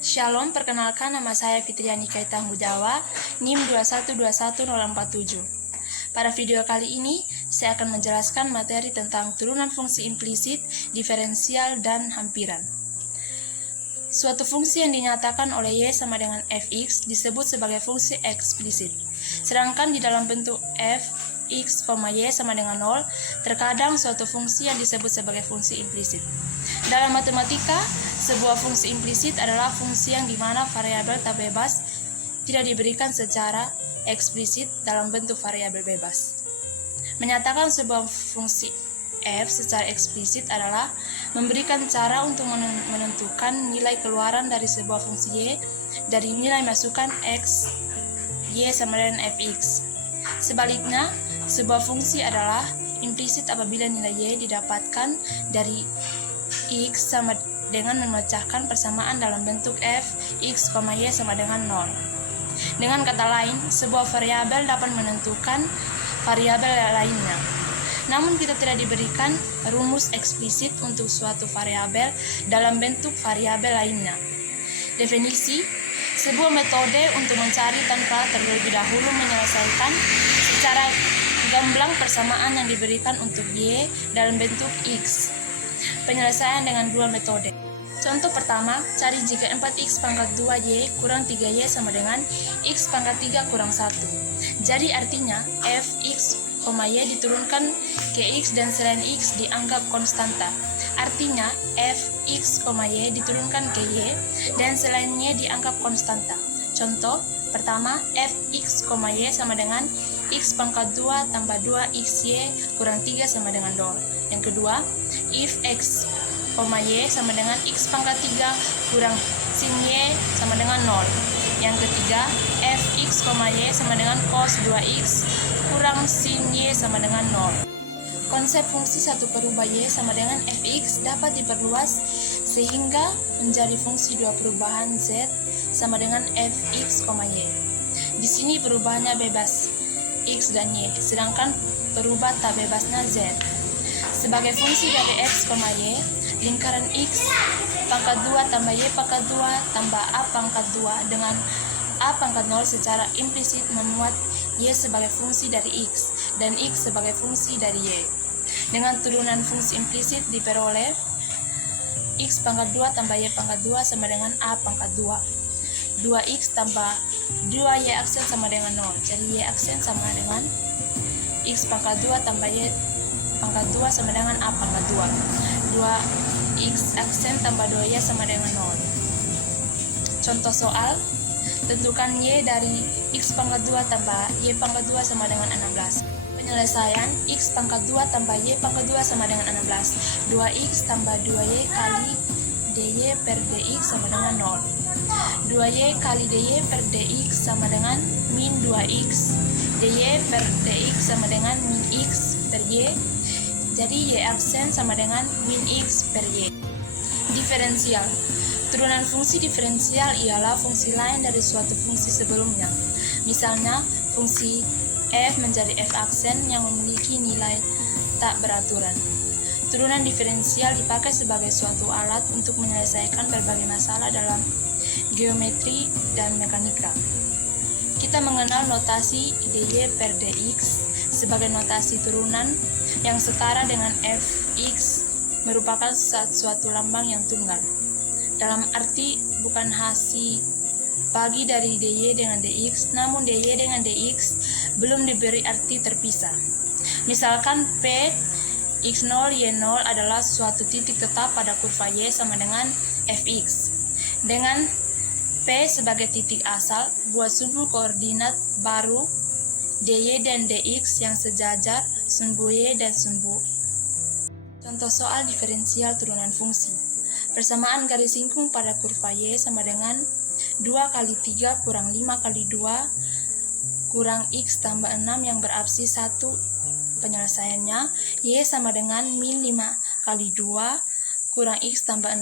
Shalom, perkenalkan nama saya Fitriani Kaitanggu Jawa, NIM 2121047. Pada video kali ini, saya akan menjelaskan materi tentang turunan fungsi implisit, diferensial, dan hampiran. Suatu fungsi yang dinyatakan oleh Y sama dengan Fx disebut sebagai fungsi eksplisit. Sedangkan di dalam bentuk Fx, Y sama dengan 0, terkadang suatu fungsi yang disebut sebagai fungsi implisit. Dalam matematika, sebuah fungsi implisit adalah fungsi yang dimana variabel tak bebas tidak diberikan secara eksplisit dalam bentuk variabel bebas. Menyatakan sebuah fungsi f secara eksplisit adalah memberikan cara untuk menentukan nilai keluaran dari sebuah fungsi y dari nilai masukan x, y sama dengan fx. Sebaliknya, sebuah fungsi adalah implisit apabila nilai y didapatkan dari x sama dengan memecahkan persamaan dalam bentuk f, x, y sama dengan 0. Dengan kata lain, sebuah variabel dapat menentukan variabel lainnya. Namun kita tidak diberikan rumus eksplisit untuk suatu variabel dalam bentuk variabel lainnya. Definisi, sebuah metode untuk mencari tanpa terlebih dahulu menyelesaikan secara gamblang persamaan yang diberikan untuk y dalam bentuk x. Penyelesaian dengan dua metode. Contoh pertama, cari jika 4x pangkat 2y kurang 3y sama dengan x pangkat 3 kurang 1. Jadi artinya, fx, y diturunkan ke x dan selain x dianggap konstanta. Artinya, fx, y diturunkan ke y dan selain y dianggap konstanta. Contoh pertama, fx, y sama dengan x pangkat 2 tambah 2xy kurang 3 sama dengan 0. Yang kedua, if x, y sama dengan x pangkat 3 kurang sin y sama dengan 0. Yang ketiga, fx, y sama dengan cos 2x kurang sin y sama dengan 0. Konsep fungsi satu perubah y sama dengan fx dapat diperluas sehingga menjadi fungsi dua perubahan z sama dengan fx, y. Di sini perubahannya bebas x dan y, sedangkan perubah tak bebasnya z. Sebagai fungsi dari x, y, lingkaran x pangkat 2 tambah y pangkat 2 tambah a pangkat 2 dengan a pangkat 0 secara implisit memuat y sebagai fungsi dari x dan x sebagai fungsi dari y. Dengan turunan fungsi implisit diperoleh x pangkat 2 tambah y pangkat 2 sama dengan a pangkat 2. 2x tambah 2y aksen sama dengan 0. Jadi y aksen sama dengan x pangkat 2 tambah y pangkat 2 sama dengan a pangkat 2. 2x aksen tambah 2y sama dengan 0. Contoh soal, tentukan y dari x pangkat 2 tambah y pangkat 2 sama dengan 16. Penyelesaian, x pangkat 2 tambah y pangkat 2 sama dengan 16. 2x tambah 2y kali dy per dx sama dengan 0. 2y kali dy per dx sama dengan min 2x. dy per dx sama dengan min x per y. Jadi y aksen sama dengan min x per y. Diferensial. Turunan fungsi diferensial ialah fungsi lain dari suatu fungsi sebelumnya. Misalnya, fungsi f menjadi f aksen yang memiliki nilai tak beraturan. Turunan diferensial dipakai sebagai suatu alat untuk menyelesaikan berbagai masalah dalam geometri dan mekanika. Kita mengenal notasi dy per dx sebagai notasi turunan yang setara dengan fx merupakan suatu lambang yang tunggal. Dalam arti bukan hasil bagi dari dy dengan dx, namun dy dengan dx belum diberi arti terpisah. Misalkan p x0 y0 adalah suatu titik tetap pada kurva y sama dengan fx. Dengan P sebagai titik asal, buat sumbu koordinat baru dy dan dx yang sejajar sumbu y dan sumbu. Contoh soal diferensial turunan fungsi. Persamaan garis singkung pada kurva y sama dengan 2 kali 3 kurang 5 kali 2 kurang x tambah 6 yang berabsis 1. Penyelesaiannya, y sama dengan min 5 kali 2 kurang x tambah 6.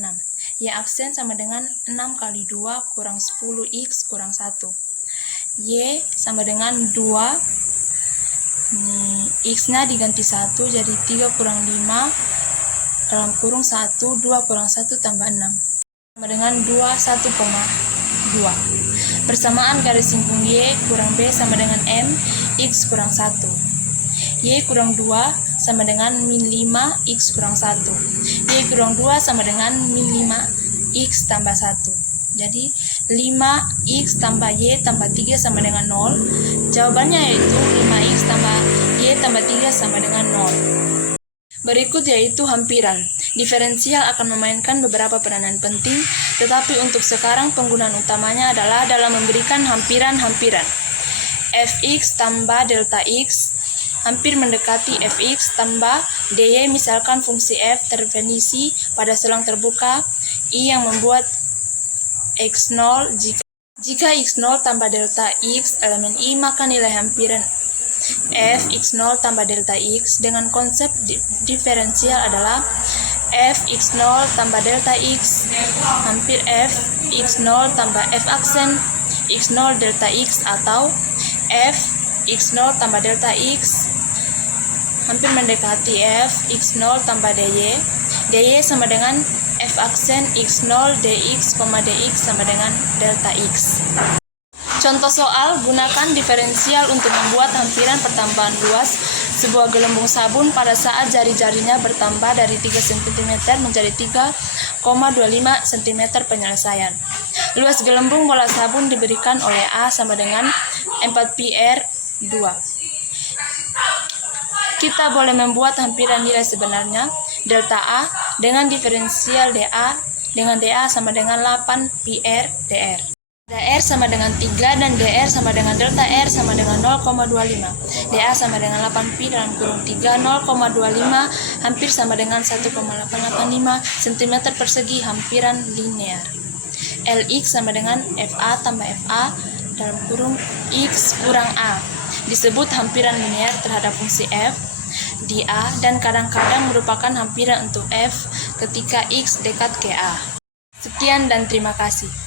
Y aksen sama dengan 6 kali 2 kurang 10x kurang 1. Y sama dengan 2. X-nya diganti 1, jadi 3 kurang 5 dalam kurung 1, 2 kurang 1 tambah 6. sama dengan 21,2. Persamaan garis singgung Y kurang B sama dengan M, X kurang 1. Y kurang 2 sama dengan min 5, X kurang 1. Y kurang 2 sama dengan min 5, X tambah 1. Jadi 5X tambah Y tambah 3 sama dengan 0. Jawabannya yaitu 5X tambah Y tambah 3 sama dengan 0. Berikut yaitu hampiran. Diferensial akan memainkan beberapa peranan penting, tetapi untuk sekarang penggunaan utamanya adalah dalam memberikan hampiran-hampiran. Fx tambah delta X hampir mendekati Fx tambah dy, misalkan fungsi f terdefinisi pada selang terbuka I yang membuat x0 jika x0 tambah delta X elemen I, maka nilai hampiran f x0 tambah delta X dengan konsep diferensial adalah f x0 tambah delta X hampir f x0 tambah f aksen x0 delta X, atau f x0 tambah delta X hampir mendekati f x0 tambah dy. Dy sama dengan f aksen x0 dx, dx sama dengan delta X. Contoh soal, gunakan diferensial untuk membuat hampiran pertambahan luas sebuah gelembung sabun pada saat jari-jarinya bertambah dari 3 cm menjadi 3,25 cm penyelesaian. Luas gelembung bola sabun diberikan oleh A sama dengan 4πr2. Kita boleh membuat hampiran nilai sebenarnya delta A dengan diferensial dA dengan dA sama dengan 8πr dr. dr sama dengan 3 dan dr sama dengan delta R sama dengan 0,25. dA sama dengan 8π dalam kurung 3 0,25 hampir sama dengan 1,885 cm persegi hampiran linear. Lx sama dengan FA tambah FA dalam kurung X kurang A. Disebut hampiran linear terhadap fungsi f di A dan kadang-kadang merupakan hampiran untuk f ketika X dekat ke A. Sekian dan terima kasih.